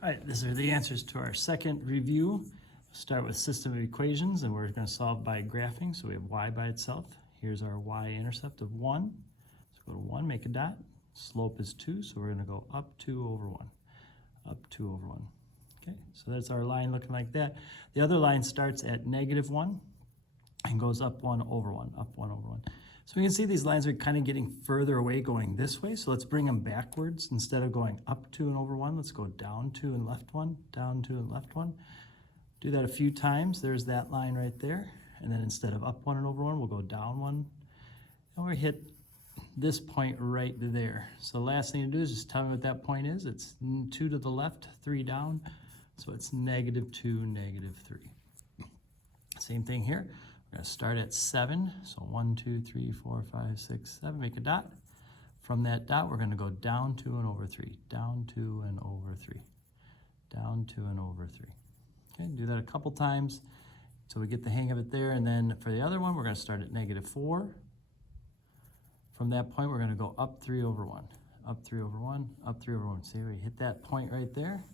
All right, these are the answers to our second review. Start with system of equations, and we're going to solve by graphing. So we have y by itself. Here's our y-intercept of 1. So go to 1, make a dot. Slope is 2, so we're going to go up 2 over 1. Up 2 over 1. Okay, so that's our line looking like that. The other line starts at -1 and goes up 1 over 1, up 1 over 1. So we can see these lines are kind of getting further away going this way, so let's bring them backwards. Instead of going up 2 and over 1, let's go down 2 and left 1, down 2 and left 1. Do that a few times. There's that line right there. And then instead of up 1 and over 1, we'll go down 1. And we hit this point right there. So the last thing to do is just tell me what that point is. It's 2 to the left, 3 down. So it's -2, -3. Same thing here. We're going to start at 7. So 1, 2, 3, 4, 5, 6, 7. Make a dot. From that dot, we're going to go down 2 and over 3. Down 2 and over 3. Down 2 and over 3. Okay, do that a couple times so we get the hang of it there. And then for the other one, we're going to start at -4. From that point, we're going to go up 3 over 1. Up 3 over 1. Up 3 over 1. See, we hit that point right there.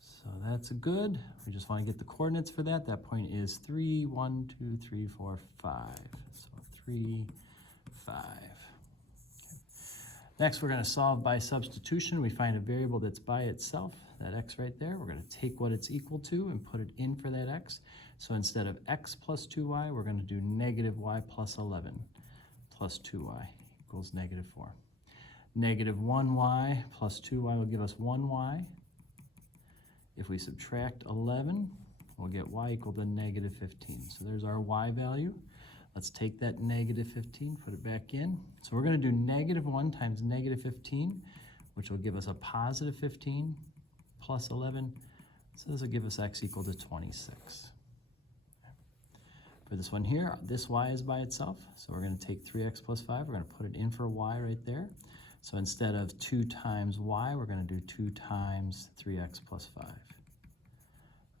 So that's good. We just want to get the coordinates for that. That point is 3, 1, 2, 3, 4, 5. So 3, 5. Okay. Next, we're going to solve by substitution. We find a variable that's by itself, that x right there. We're going to take what it's equal to and put it in for that x. So instead of x plus 2y, we're going to do -y plus 11 plus 2y equals -4. -1y plus 2y will give us 1y. If we subtract 11, we'll get y equal to -15. So there's our y value. Let's take that -15, put it back in. So we're going to do -1 times -15, which will give us a +15 plus 11. So this will give us x equal to 26. For this one here, this y is by itself. So we're going to take 3x plus 5. We're going to put it in for y right there. So instead of 2 times y, we're going to do 2 times 3x plus 5.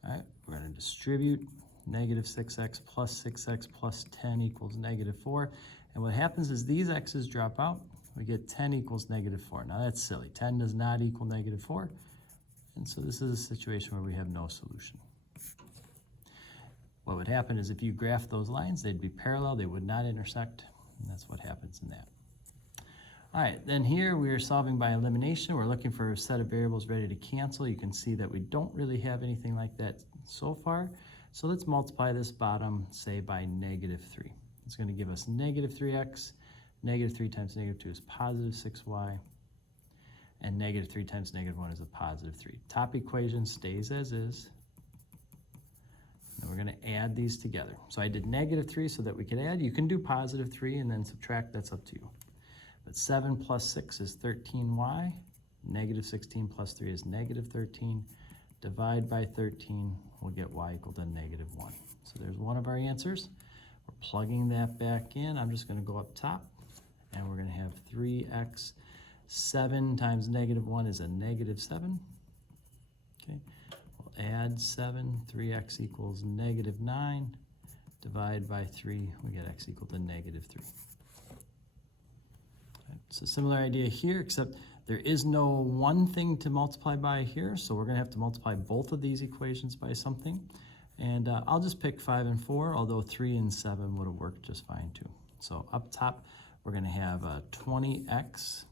All right, we're going to distribute -6x plus 6x plus 10 equals -4. And what happens is these x's drop out. We get 10 equals -4. Now that's silly. 10 does not equal -4. And so this is a situation where we have no solution. What would happen is if you graph those lines, they'd be parallel. They would not intersect. And that's what happens in that. All right, then here we are solving by elimination. We're looking for a set of variables ready to cancel. You can see that we don't really have anything like that so far. So let's multiply this bottom, say, by -3. It's going to give us -3x. -3 times -2 is +6y. And -3 times -1 is a +3. Top equation stays as is. And we're going to add these together. So I did -3 so that we could add. You can do +3 and then subtract. That's up to you. But 7 plus 6 is 13y. -16 plus 3 is -13. Divide by 13, we'll get y equal to -1. So there's one of our answers. We're plugging that back in. I'm just going to go up top, and we're going to have 3x. 7 times -1 is a -7. Okay, we'll add 7. 3x equals -9. Divide by 3, we get x equal to -3. It's a similar idea here, except there is no one thing to multiply by here, so we're going to have to multiply both of these equations by something. And I'll just pick 5 and 4, although 3 and 7 would have worked just fine too. So up top, we're going to have 20x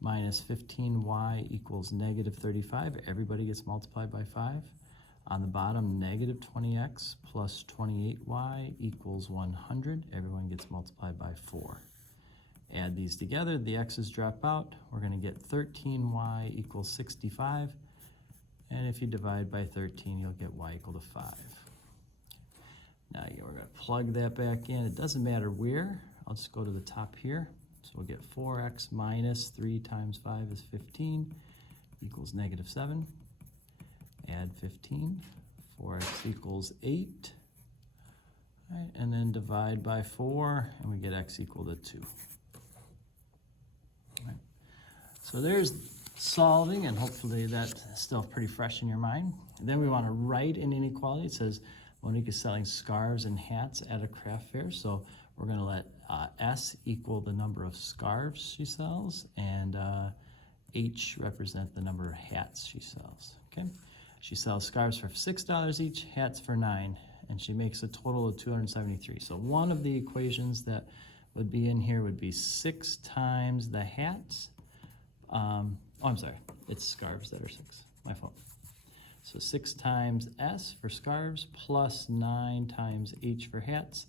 minus 15y equals -35. Everybody gets multiplied by 5. On the bottom, -20x plus 28y equals 100. Everyone gets multiplied by 4. Add these together, the x's drop out. We're going to get 13y equals 65. And if you divide by 13, you'll get y equal to 5. Now we're going to plug that back in. It doesn't matter where. I'll just go to the top here. So we'll get 4x minus 3 times 5 is 15 equals -7. Add 15. 4x equals 8. All right, and then divide by 4, and we get x equal to 2. So there's solving, and hopefully that's still pretty fresh in your mind. And then we want to write an inequality. It says Monique is selling scarves and hats at a craft fair. So we're going to let S equal the number of scarves she sells, and H represent the number of hats she sells, okay? She sells scarves for $6 each, hats for $9, and she makes a total of $273. So one of the equations that would be in here would be 6 times the hats. Oh, I'm sorry, it's scarves that are 6, my fault. So 6 times S for scarves plus 9 times H for hats,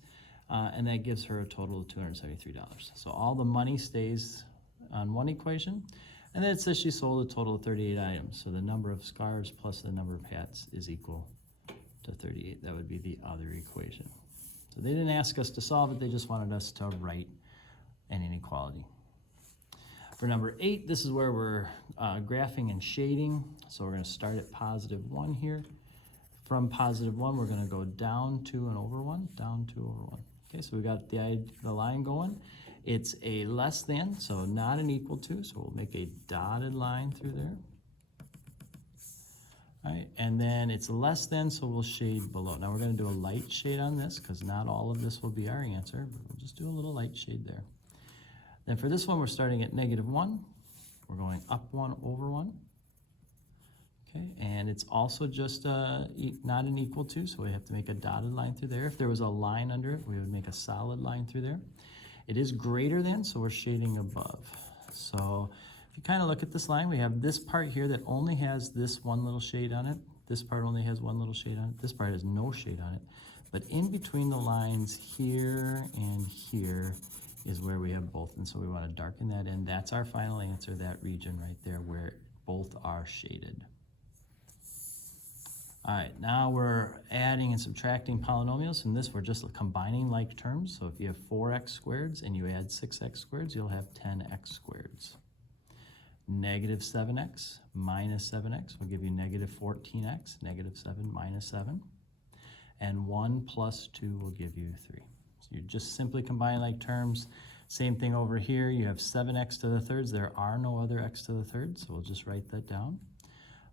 and that gives her a total of $273. So all the money stays on one equation, and then it says she sold a total of 38 items. So the number of scarves plus the number of hats is equal to 38. That would be the other equation. So they didn't ask us to solve it, they just wanted us to write an inequality. For number 8, this is where we're graphing and shading. So we're going to start at +1 here. From +1, we're going to go down 2 and over 1, down 2 over 1. Okay, so we got the line going. It's a less than, so not an equal to, so we'll make a dotted line through there. All right, and then it's less than, so we'll shade below. Now we're going to do a light shade on this because not all of this will be our answer, but we'll just do a little light shade there. Then for this one, we're starting at -1. We're going up 1 over 1. Okay, and it's also just not an equal to, so we have to make a dotted line through there. If there was a line under it, we would make a solid line through there. It is greater than, so we're shading above. So if you kind of look at this line, we have this part here that only has this one little shade on it. This part only has one little shade on it. This part has no shade on it. But in between the lines here and here is where we have both, and so we want to darken that in. That's our final answer, that region right there where both are shaded. All right, now we're adding and subtracting polynomials. In this, we're just combining like terms. So if you have 4x squareds and you add 6x squareds, you'll have 10x squareds. -7x minus 7x will give you -14x, -7 minus 7. And 1 plus 2 will give you 3. So you're just simply combining like terms. Same thing over here. You have 7x to the thirds. There are no other x to the third, so we'll just write that down.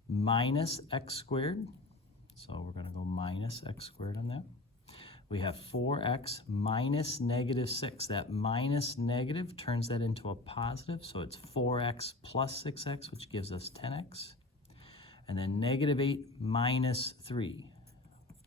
Minus x squared. So we're going to go minus x squared on that. We have 4x minus -6. That minus negative turns that into a positive, so it's 4x plus 6x, which gives us 10x. And then -8 minus 3,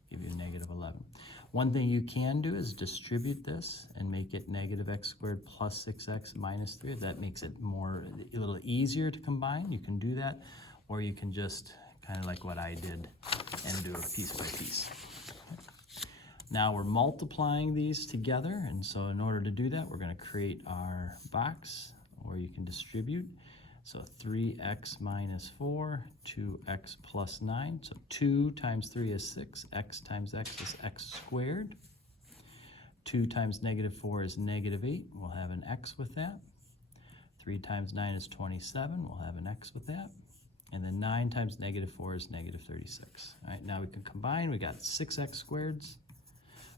give you -11. One thing you can do is distribute this and make it -x squared plus 6x minus 3. If that makes it a little easier to combine, you can do that, or you can just kind of like what I did and do it piece by piece. Now we're multiplying these together, and so in order to do that, we're going to create our box, or you can distribute. So 3x minus 4, 2x plus 9. So 2 times 3 is 6. X times x is x squared. 2 times -4 is -8. We'll have an x with that. 3 times 9 is 27. We'll have an x with that. And then 9 times -4 is -36. All right, now we can combine. We got 6x squareds.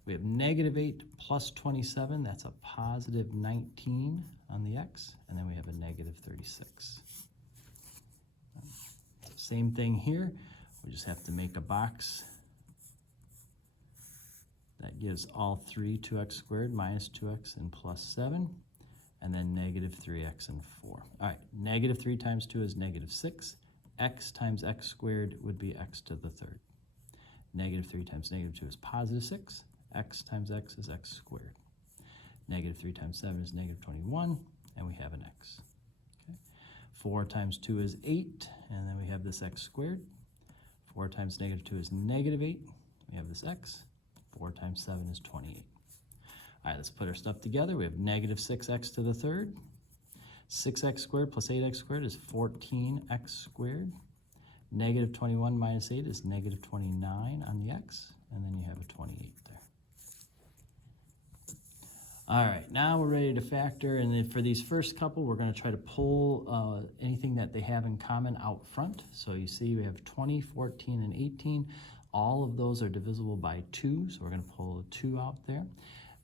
We have -8 plus 27. That's a positive 19 on the x. And then we have a -36. Same thing here. We just have to make a box that gives all three 2x squared minus 2x and plus 7. And then -3x and 4. All right, -3 times 2 is -6. X times x squared would be x to the third. -3 times -2 is positive 6. X times x is x squared. -3 times 7 is -21, and we have an x. Okay. 4 times 2 is 8, and then we have this x squared. 4 times -2 is -8. We have this x. 4 times 7 is 28. All right, let's put our stuff together. We have -6x to the third. 6x squared plus 8x squared is 14x squared. -21 minus 8 is -29 on the x, and then you have a 28 there. All right, now we're ready to factor, and then for these first couple, we're going to try to pull anything that they have in common out front. So you see we have 20, 14, and 18. All of those are divisible by 2, so we're going to pull a 2 out there.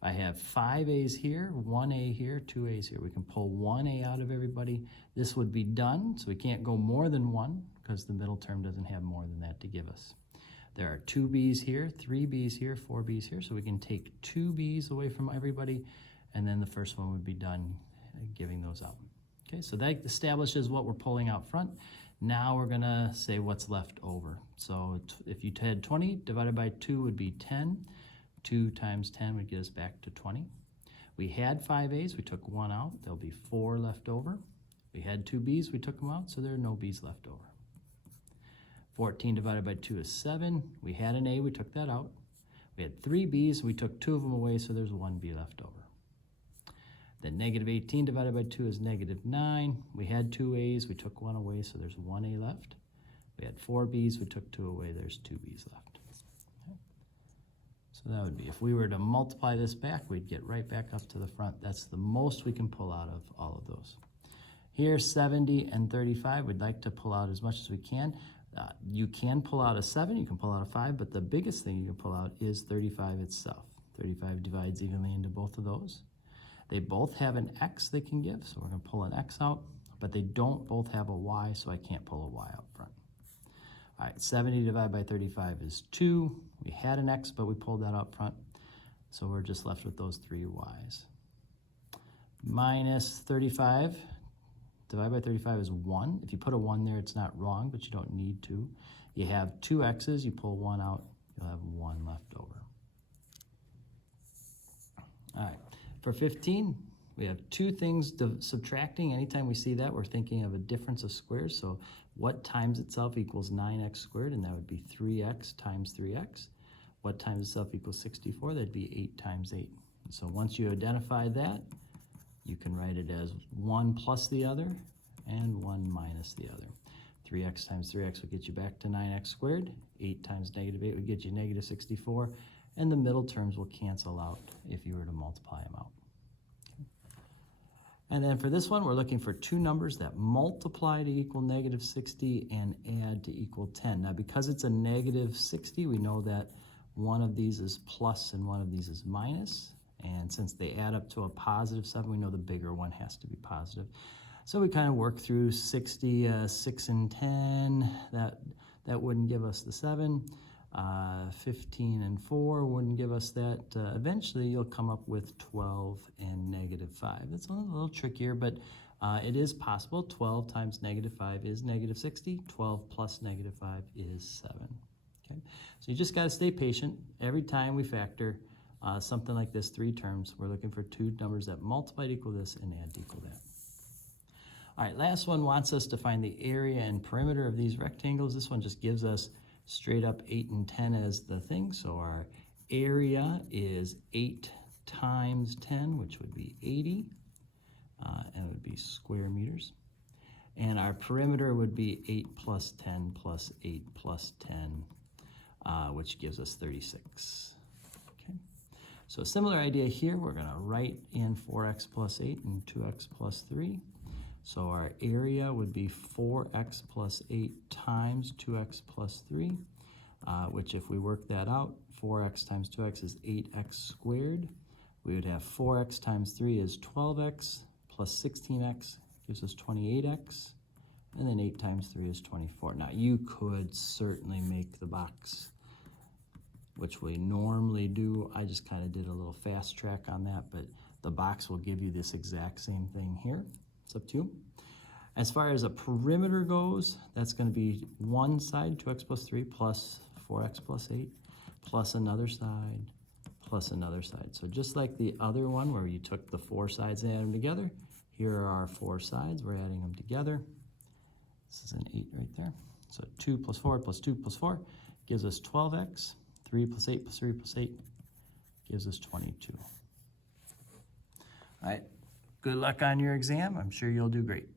I have 5 A's here, 1 A here, 2 A's here. We can pull 1 A out of everybody. This would be done, so we can't go more than 1 because the middle term doesn't have more than that to give us. There are 2 B's here, 3 B's here, 4 B's here, so we can take 2 B's away from everybody, and then the first one would be done giving those out. Okay, so that establishes what we're pulling out front. Now we're gonna say what's left over. So if you had 20 divided by 2 would be 10. 2 times 10 would get us back to 20. We had 5 A's, we took 1 out. There'll be 4 left over. We had 2 B's, we took them out, so there are no B's left over. 14 divided by 2 is 7. We had an A, we took that out. We had 3 B's, we took 2 of them away, so there's 1 B left over. Then negative 18 divided by 2 is negative 9. We had 2 A's, we took 1 away, so there's 1 A left. We had 4 B's, we took 2 away, there's 2 B's left. Okay. So that would be, if we were to multiply this back, we'd get right back up to the front. That's the most we can pull out of all of those. Here, 70 and 35, we'd like to pull out as much as we can. You can pull out a 7, you can pull out a 5, but the biggest thing you can pull out is 35 itself. 35 divides evenly into both of those. They both have an X they can give, so we're going to pull an X out, but they don't both have a Y, so I can't pull a Y out front. All right, 70 divided by 35 is 2. We had an X, but we pulled that out front, so we're just left with those 3 Y's. Minus 35 divided by 35 is 1. If you put a 1 there, it's not wrong, but you don't need to. You have 2 X's, you pull 1 out, you'll have 1 left over. All right. For 15, we have 2 things subtracting. Anytime we see that, we're thinking of a difference of squares. So what times itself equals 9x squared, and that would be 3x times 3x. What times itself equals 64, that'd be 8 times 8. So once you identify that, you can write it as 1 plus the other and 1 minus the other. 3x times 3x will get you back to 9x squared. 8 times negative 8 would get you negative 64. And the middle terms will cancel out if you were to multiply them out. Okay. And then for this one, we're looking for 2 numbers that multiply to equal negative 60 and add to equal 10. Now, because it's a negative 60, we know that one of these is plus and one of these is minus. And since they add up to a positive 7, we know the bigger one has to be positive. So we kind of work through 60, 6 and 10. That wouldn't give us the 7. 15 and 4 wouldn't give us that. Eventually you'll come up with 12 and negative 5. That's a little trickier, but it is possible. 12 times negative 5 is negative 60. 12 plus negative 5 is 7. Okay, so you just got to stay patient. Every time we factor something like this, 3 terms, we're looking for 2 numbers that multiply to equal this and add to equal that. All right, last one wants us to find the area and perimeter of these rectangles. This one just gives us straight up 8 and 10 as the thing. So our area is 8 times 10, which would be 80, and it would be square meters. And our perimeter would be 8 plus 10 plus 8 plus 10, which gives us 36. Okay. So a similar idea here, we're going to write in 4x plus 8 and 2x plus 3. So our area would be 4x plus 8 times 2x plus 3, which if we work that out, 4x times 2x is 8x squared. We would have 4x times 3 is 12x plus 16x gives us 28x, and then 8 times 3 is 24. Now you could certainly make the box, which we normally do. I just kind of did a little fast track on that, but the box will give you this exact same thing here. It's up to you. As far as a perimeter goes, that's going to be one side, 2x plus 3, plus 4x plus 8, plus another side, plus another side. So just like the other one where you took the 4 sides and added them together, here are our 4 sides. We're adding them together. This is an 8 right there. So 2 plus 4 plus 2 plus 4 gives us 12x. 3 plus 8 plus 3 plus 8 gives us 22. All right. Good luck on your exam. I'm sure you'll do great.